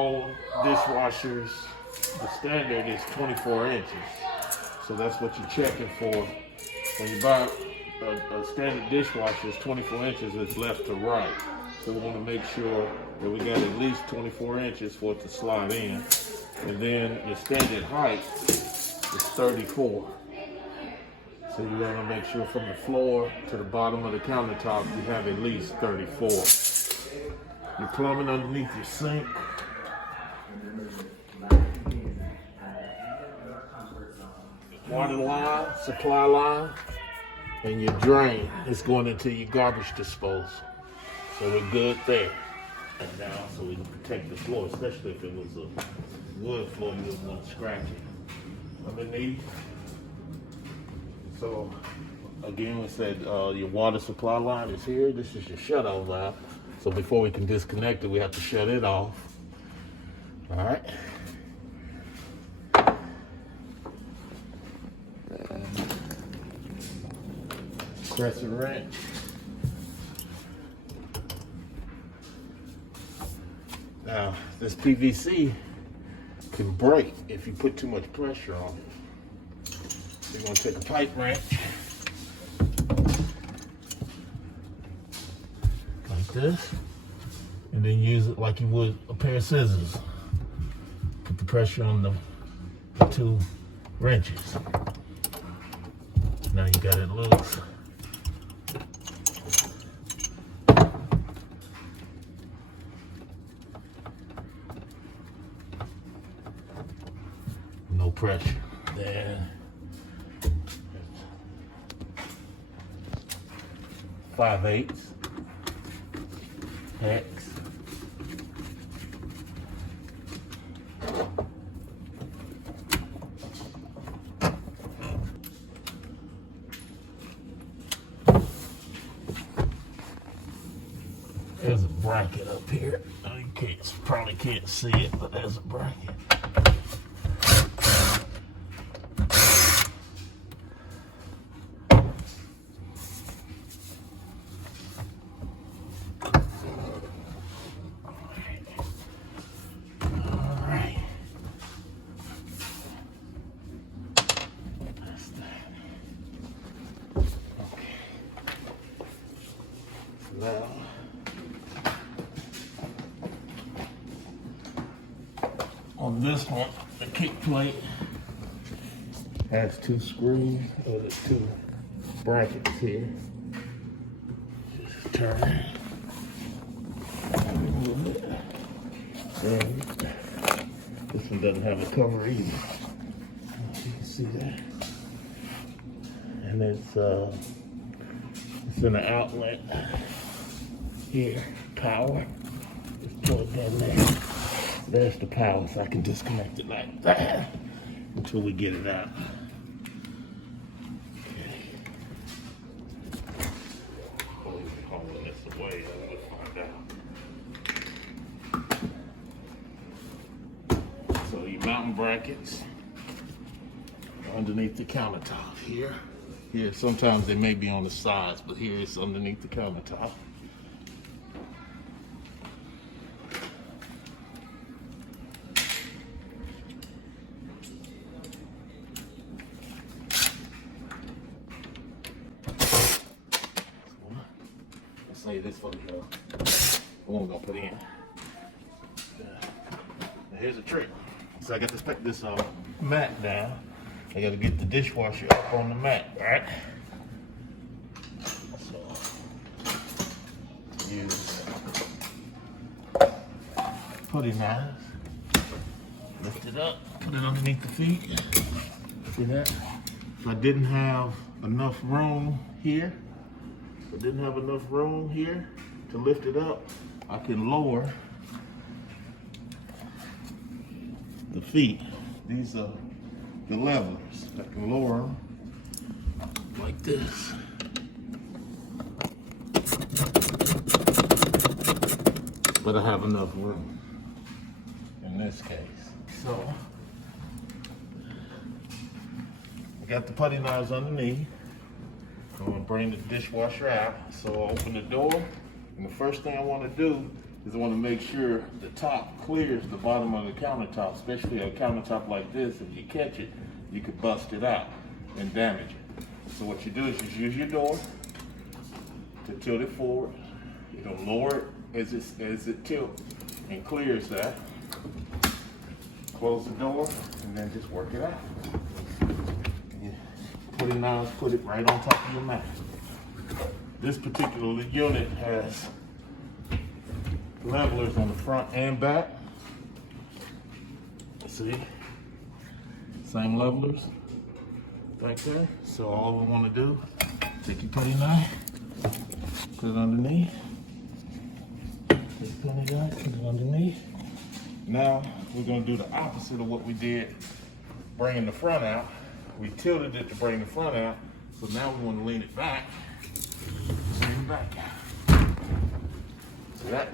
All dishwashers, the standard is 24 inches. So that's what you're checking for. When you buy a standard dishwasher, it's 24 inches, it's left to right. So we want to make sure that we got at least 24 inches for it to slide in. And then your standard height is 34. So you want to make sure from the floor to the bottom of the countertop, you have at least 34. Your plumbing underneath your sink. Water line, supply line, and your drain is going into your garbage disposal. So we're good there. And now, so we can protect the floor, especially if it was a wood floor, you wouldn't want to scratch it. Underneath. So again, we said your water supply line is here. This is your shutoff valve. So before we can disconnect it, we have to shut it off. All right. Crescent wrench. Now, this PVC can break if you put too much pressure on it. So you're going to take a pipe wrench, like this, and then use it like you would a pair of scissors. Put the pressure on the two wrenches. Now you got it loose. No pressure. Then 5/8 hex. There's a bracket up here. You probably can't see it, but there's a bracket. Now, on this one, the kick plate has two screws, or the two brackets here. Just turn it a little bit. And this one doesn't have a cover either. You can see that. And it's in the outlet. Here, power. Just plug that in there. There's the power, so I can disconnect it like that until we get it out. Okay. Hauling this away, we'll find out. So your mounting brackets underneath the countertop here. Here, sometimes they may be on the sides, but here it's underneath the countertop. Save this for the one we're gonna put in. Now here's a trick. So I got to put this mat down. I got to get the dishwasher up on the mat, right? So use putty knives. Lift it up, put it underneath the feet. See that? If I didn't have enough room here, to lift it up, I can lower the feet. These are the levers. I can lower them like this. But I have enough room in this case. So, I got the putty knives underneath. I'm gonna bring the dishwasher out. So I open the door, and the first thing I wanna do is I wanna make sure the top clears the bottom of the countertop, especially a countertop like this. If you catch it, you could bust it out and damage it. So what you do is just use your door to tilt it forward. It'll lower it as it tilts and clears that. Close the door and then just work it out. Put it right on top of your mat. This particular unit has levelers on the front and back. See? Same levelers back there. So all we want to do, take your putty knife, put it underneath. Take your putty knife, put it underneath. Now we're going to do the opposite of what we did bringing the front out. We tilted it to bring the front out, so now we want to lean it back. Lean it back. See that?